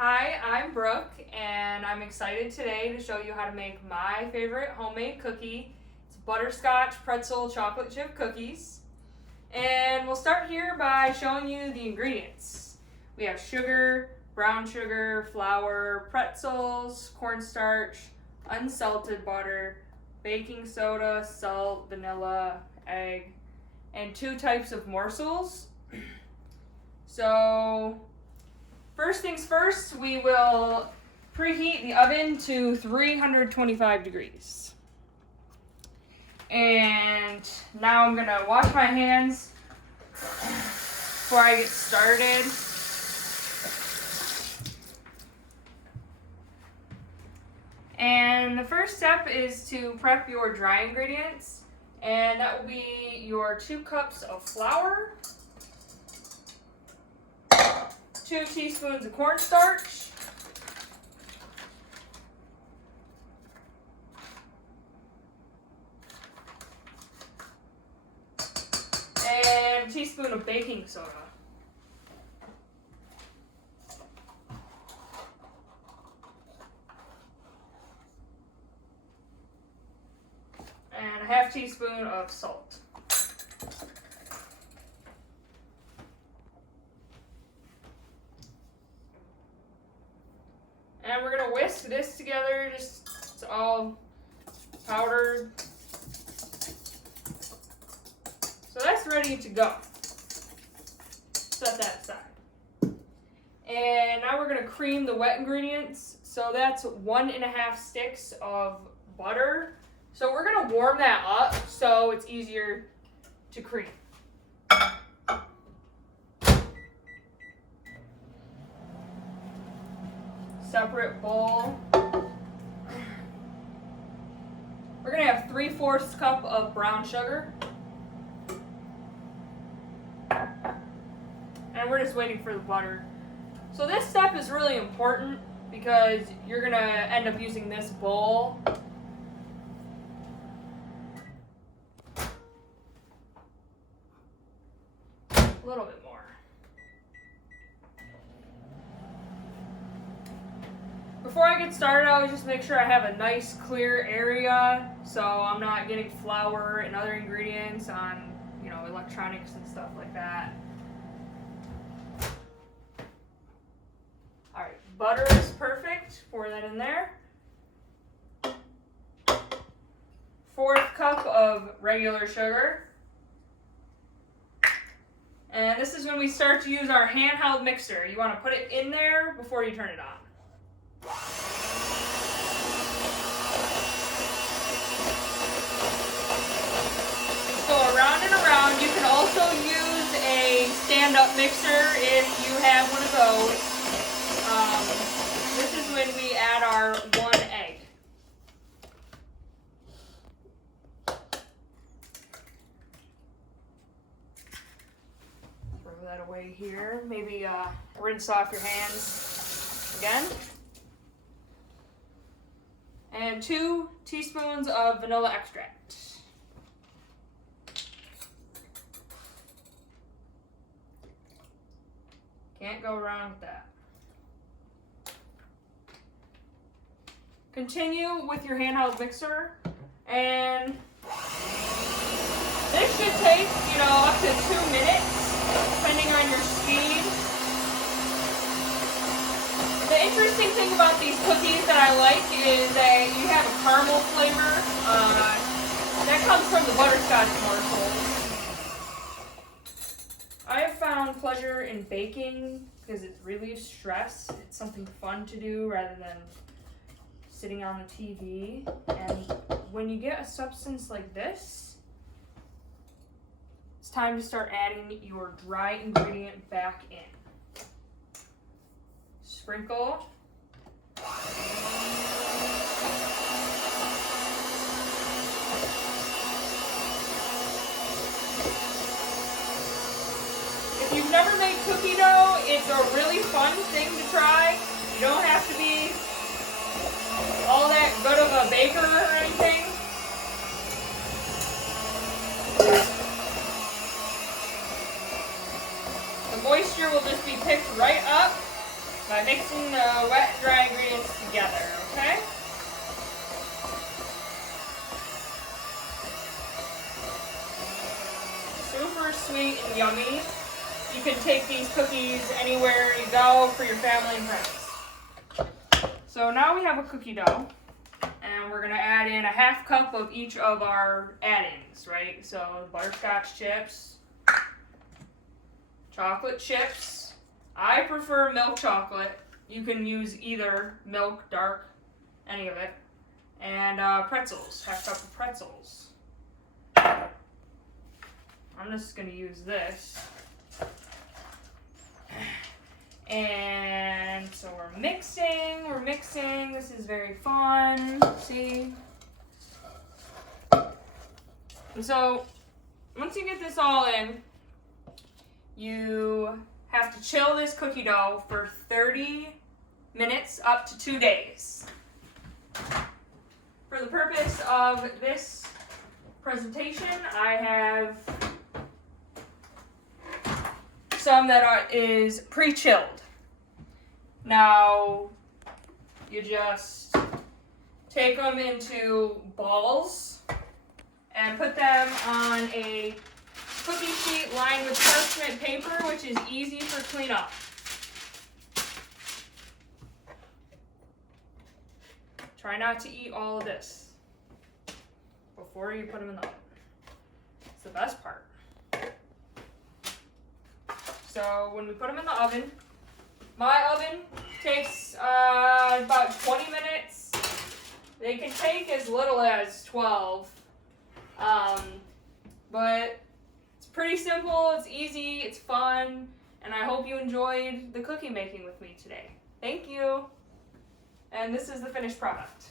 Hi, I'm Brooke, and I'm excited today to show you how to make my favorite homemade cookie. It's butterscotch pretzel chocolate chip cookies. And we'll start here by showing you the ingredients. We have sugar, brown sugar, flour, pretzels, cornstarch, unsalted butter, baking soda, salt, vanilla, egg, and 2 types of morsels. So, first things first, we will preheat the oven to 325 degrees. And now I'm gonna wash my hands before I get started. And the first step is to prep your dry ingredients. And that will be your 2 cups of flour, 2 teaspoons of cornstarch, and a teaspoon of baking soda. And a half teaspoon of salt. And we're gonna whisk this together, just it's all powdered. So that's ready to go. Set that aside. And now we're gonna cream the wet ingredients. So that's 1.5 sticks of butter. So we're gonna warm that up so it's easier to cream. Separate bowl. We're gonna have 3/4 cup of brown sugar. And we're just waiting for the butter. So this step is really important because you're gonna end up using this bowl. A little bit more. Before I get started, I always just make sure I have a nice clear area so I'm not getting flour and other ingredients on, electronics and stuff like that. All right, butter is perfect. Pour that in there. 1/4 cup of regular sugar. And this is when we start to use our handheld mixer. You want to put it in there before you turn it on. Go around and around. You can also use a stand-up mixer if you have one of those. This is when we add our 1 egg. Throw that away here. Maybe rinse off your hands again. And 2 teaspoons of vanilla extract. Can't go wrong with that. Continue with your handheld mixer, and this should take, up to 2 minutes, depending on your speed. The interesting thing about these cookies that I like is that you have a caramel flavor. That comes from the butterscotch morsels. I have found pleasure in baking because it relieves stress. It's something fun to do rather than sitting on the TV. And when you get a substance like this, it's time to start adding your dry ingredient back in. Sprinkle. If you've never made cookie dough, it's a really fun thing to try. You don't have to be all that good of a baker or anything. The moisture will just be picked right up by mixing the wet and dry ingredients together, okay? Super sweet and yummy. You can take these cookies anywhere you go for your family and friends. So now we have a cookie dough, and we're gonna add in a half cup of each of our add-ins, right? So butterscotch chips, chocolate chips. I prefer milk chocolate. You can use either milk, dark, any of it. And pretzels, half cup of pretzels. I'm just gonna use this. And so we're mixing. This is very fun. See? And so once you get this all in, you have to chill this cookie dough for 30 minutes up to 2 days. For the purpose of this presentation, I have some that is pre-chilled. Now, you just take them into balls and put them on a cookie sheet lined with parchment paper, which is easy for cleanup. Try not to eat all of this before you put them in the oven. It's the best part. So when we put them in the oven, my oven takes about 20 minutes. They can take as little as 12. But it's pretty simple, it's easy, it's fun, and I hope you enjoyed the cookie making with me today. Thank you. And this is the finished product.